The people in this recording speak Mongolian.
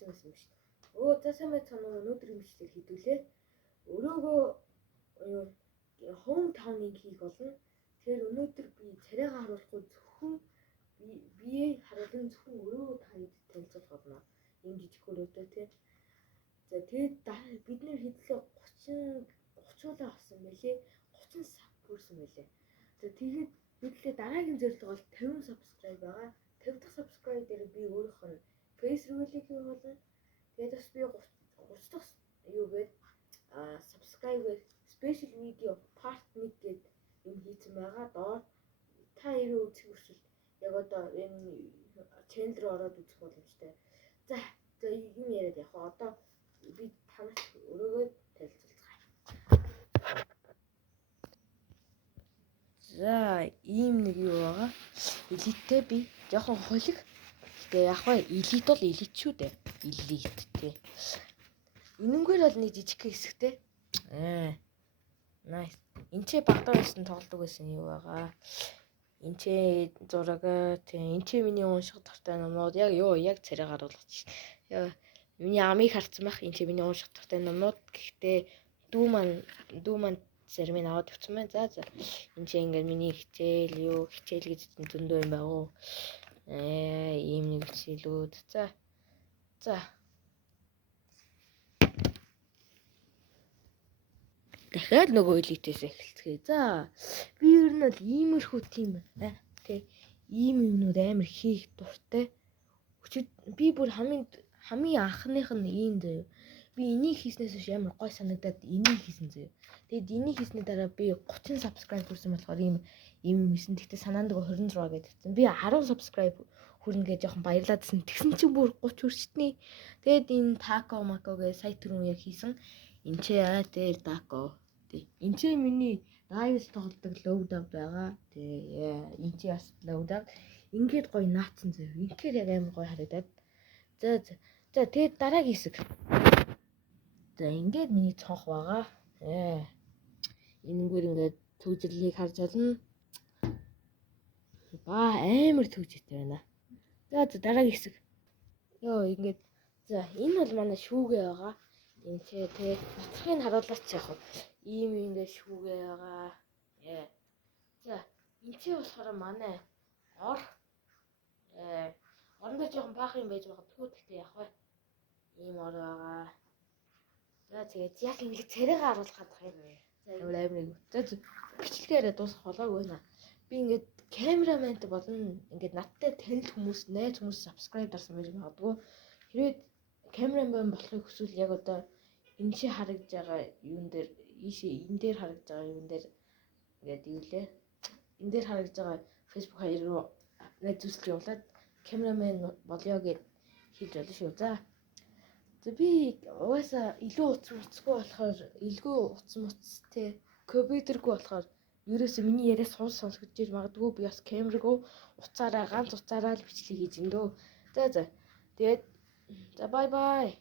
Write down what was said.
хэлсэн байсан юм шүү. За сайн байцгаана уу, өнөөдрийн бичлэгээр хэдүүлээ. Өрөөгөө home town-ыг хийх болно. Тэгэхээр өнөөдөр би царайгаа харуулахгүй зөвхөн бие харуулсан зөвхөн өрөөгөө танд танилцуулах болно. Ийм жижиг өрөөтэй тий. За тэгээд бид нэр хэдлээ 30 авсан байлээ. 30 саб хүрсэн байлээ. За тэгээд хэдлээ дараагийн зорилго бол 50 subscribe байгаа. 50 дахь subscribe дээр би өөрийнх нь face reveal-ийг хийх болно. Тэгээд бас би 30 дахь юугээд subscribe special video part 1 гэдэг юм хийсэн байгаа. Доор та ирээ үзэх хүсвэл яг одоо энэ channel руу ороод үзэх боломжтой. За юм яриад яг одоо би танаас өрөөгөө танилцуулцгаая. За ийм нэг юу байгаа. Элиттэй би жоохон холиг. Тэгээ яг хаа элит бол элит шүү дээ. Элит тий. Энэнгээр бол нэг жижиг хэсэгтэй. Nice. Энчээ багтаа байсан тоглодог байсан юу байгаа. Энчээ зураг тий. Энчээ миний унших дуртай номнууд яг царайгаар болгоч. Яа миний амийг харцсан байх. Энчээ миний унших дуртай номнууд. Гэхдээ дүү маань зарим нь аваад явсан байна. За энчээ ингээд миний хичээл гэж зөндөө юм байгаа. Ийм нэг хичээлүүд. За дахиад нөгөө элитээс эхэлцгээе. За би ер нь бол иймэрхүү тийм тий ийм юмнууд амар хийх дуртай. Би бүр хамгийн анхных нь ийм заяа. Би энийг хийснээс биш амар гой санагдаад энийг хийсэн заяа. Тэгэд энийг хийсний дараа би 30 subscribe хүрсэн болохоор ийм юмсэн. Тэгтээ санаанд нөгөө 26 гэдэгсэн. Би 10 subscribe хүрнэ гэж жоохон баярлаадсэн. Тэгсэн чинь бүр 30 хүрчтний. Тэгэд энэ тако макогээ сая түрүүн яг хийсэн. Энчээ дээр тако. Энчээ миний live тоглодог loadout байгаа. Тэгээ энчээ бас loadout. Ингээд гоё наацсан заяа. Ингээд яг амар гоё харагдаад. За тэгээд дараагийн хэсэг. За ингээд миний цонх байгаа. Энэгээр ингээд төгжрлийг харж олно. Амар төгжтэй байна. За дараагийн хэсэг. Ингээд за энэ бол манай шүүгээ байгаа. Энчээ тий бацхыг харуулаач яах вэ? Ийм ингээд шүүгээ байгаа. За энчээ болохоор манай орондоо жоохон баах юм байж байгаа. Тэгтээ яах вэ? Ийм ор байгаа. За тэгээд яг ингээд царайгаа харуулах хадах юм. За амар нэг. За бичлэгээр дуусгах болоогүй наа. Би ингээд камерамент болон ингээд надтай танил хүмүүс, найз хүмүүс subscribe дарсан байж магадгүй. Хэрвээ камерамен болохыг хүсвэл яг одоо энэ чи харагдж байгаа юун дээр энэ дээр харагдж байгаа юун дээр ингээд юу лээ. Энэ дээр харагдж байгаа Facebook хаяг руу найз үзэлт явуулаад камерамен болёо гэж хэлж болно шүү. За би угаасаа илүү уцгүй болохоор илгүй уцтэй компьютергүй болохоор ерөөсөө миний яриа сонсгож иж магадгүй би бас камергүй ганц уцаараа л бичлэг хийж эндөө. За тэгээд бай.